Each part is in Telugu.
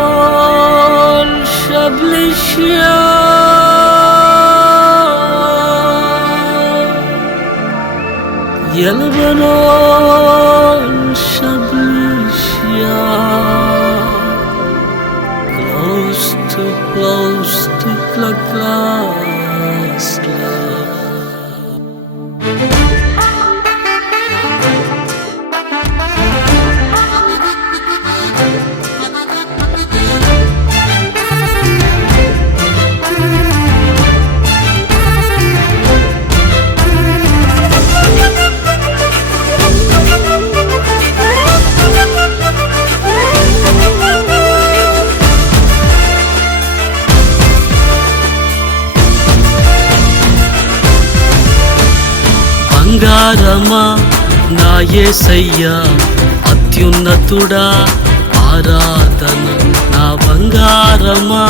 يلبنان شبل الشام يلبنان شبل الشام close to close to close బంగారమా నా యేసయ్యా అత్యున్నతుడా ఆరాధన నా బంగారమా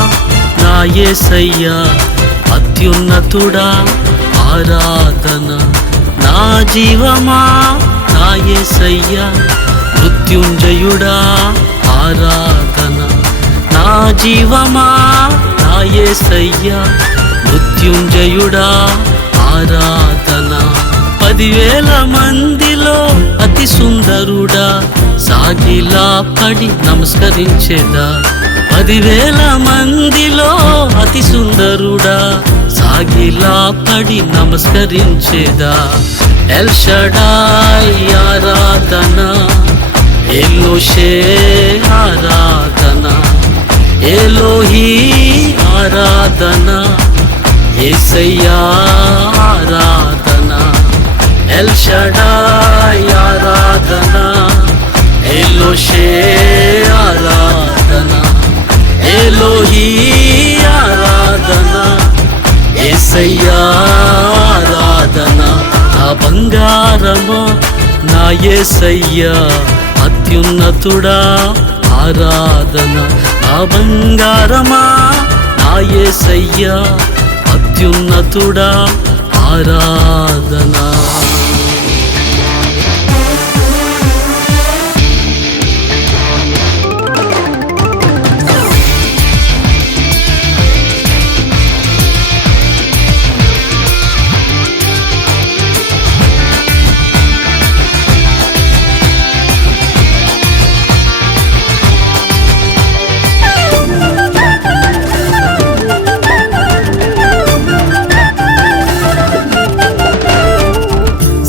నా యేసయ్యా అత్యున్నతుడా ఆరాధన నా జీవమా నా యేసయ్యా మృత్యుంజయుడా ఆరాధన నా జీవమా నా యేసయ్యా మృత్యుంజయుడా ఆరాధన 10,000 మందిలో అతి సుందరుడా సాగిలా పడి నమస్కరించేదా 10,000 మందిలో అతి సుందరుడా సాగిలా పడి నమస్కరించేదా ఎల్ షడాయ్ ఆరాధన ఎలోషే ఆరాధన ఎలోహీ ఆరాధన యేసయ్యా ఆరాధన ఎల్ షడాయ్ ఆరాధన ఎలోషే ఆరాధన ఎలోహీ ఆరాధన యేసయ్యా ఆరాధన నా బంగారమా నా యేసయ్యా అత్యున్నతుడా ఆరాధన నా బంగారమా నా యేసయ్యా అత్యున్నతుడా ఆరాధన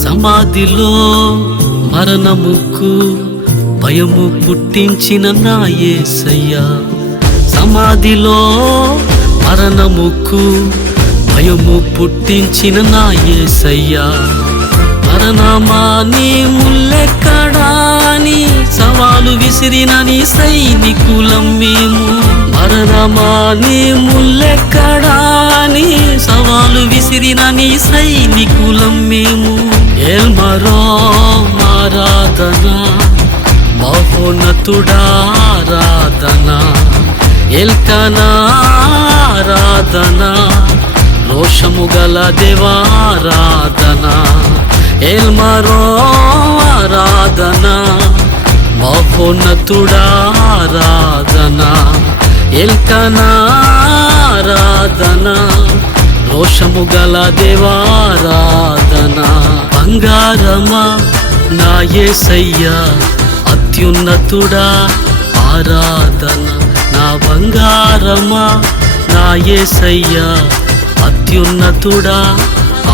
సమాధిలో మరణముకు భయము పుట్టించిన నా యేసయ్యా సమాధిలో మరణముకు భయము పుట్టించిన నా యేసయ్యా మరణమా నీ ముల్లెక్కడా అని సవాలు విసిరిన నీ సైనికులం మేము మరణమా నీ ముల్లెక్కడా అని సవాలు విసిరిన నీ సైనికులం మేము ఎల్మరో ఆరాధన మహోన్నతుడా ఆరాధన ఎల్కనా ఆరాధన రోషము గల దేవారాధన ఎల్మరో ఆరాధన మహోన్నతుడా ఆరాధన ఎల్కనా ఆరాధన రోషము గల దేవారాధన బంగారమా నా యేసయ్యా అత్యున్నతుడా ఆరాధన నా బంగారమా నా యేసయ్యా అత్యున్నతుడా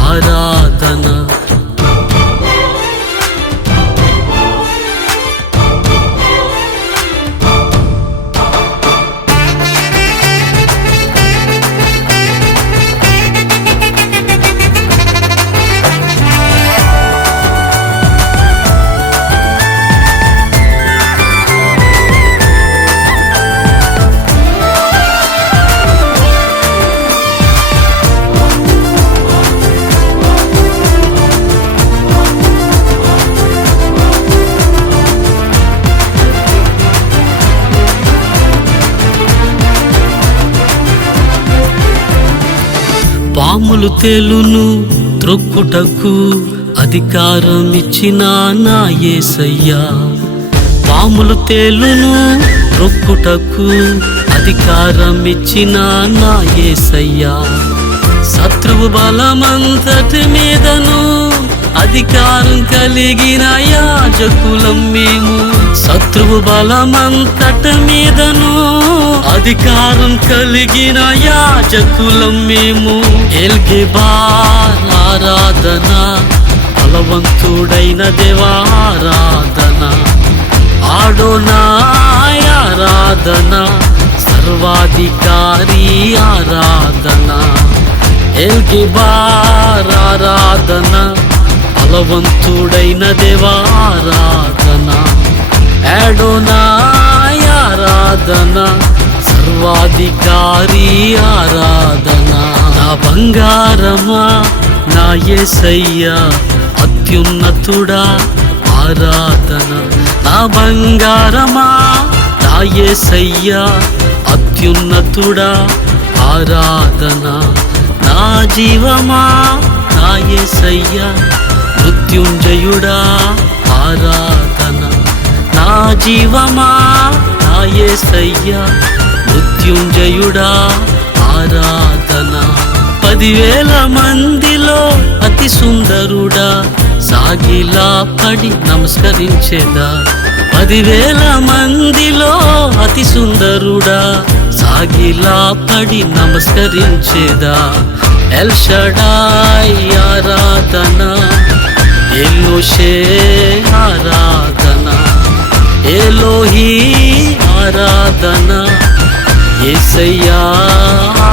ఆరాధన పాములు తేలును త్రొక్కుటకు అధికారం ఇచ్చిన నా యేసయ్యా పాములు తేలును రొక్కుటకు అధికారం ఇచ్చిన నా యేసయ్యా. శత్రువు బలమంతటి మీదను అధికారం కలిగిన యాజకులం మేము. శత్రువు బలమంతటి మీదను అధికారం కలిగిన యాజకులం మేము. ఎల్గెబార్ ఆరాధన, బలవంతుడైన దేవారాధన. ఆడోనాయ్ ఆరాధన, సర్వాధికారి ఆరాధన. ఎల్గెబార్ ఆరాధన, బలవంతుడైన దేవారాధన. ఆడోనాయ్ ఆరాధన, సర్వాధికారి ఆరాధన. నా బంగారమా నా యేసయ్యా, అత్యున్నతుడా ఆరాధన. నా బంగారమా నా యేసయ్యా, అత్యున్నతుడా ఆరాధన. నా జీవమా నా యేసయ్యా, మృత్యుంజయుడా ఆరాధన. నా జీవమా నా యేసయ్యా, మృత్యుంజయుడా ఆరాధన. 10,000 మందిలో అతి సుందరుడా, సాగిలా పడి నమస్కరించేదా. 10,000 మందిలో అతి సుందరుడా, సాగిలా పడి నమస్కరించేదా. ఎల్ షడాయ్ ఆరాధన, ఎల్లోషే ఆరాధన. ఎలోహీ ఆరాధన, యేసయ్యా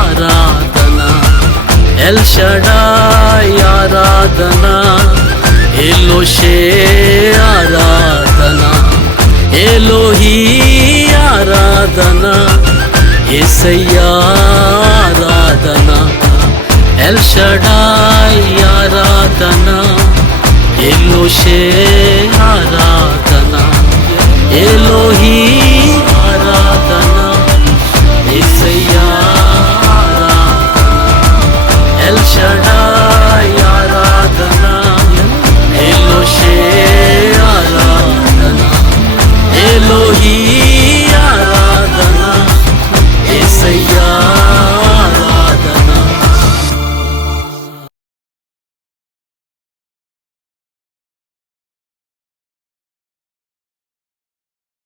ఆరాధన. ఎల్ షడాయ్ ఆరాధన, ఎల్లోషే ఆరాధన. ఎలోహీ ఆరాధన, యేసయ్యా ఆరాధన. ఎల్ షడాయ్ ఆరాధన, ఎల్లోషే ఆరాధన. ఎలోహీ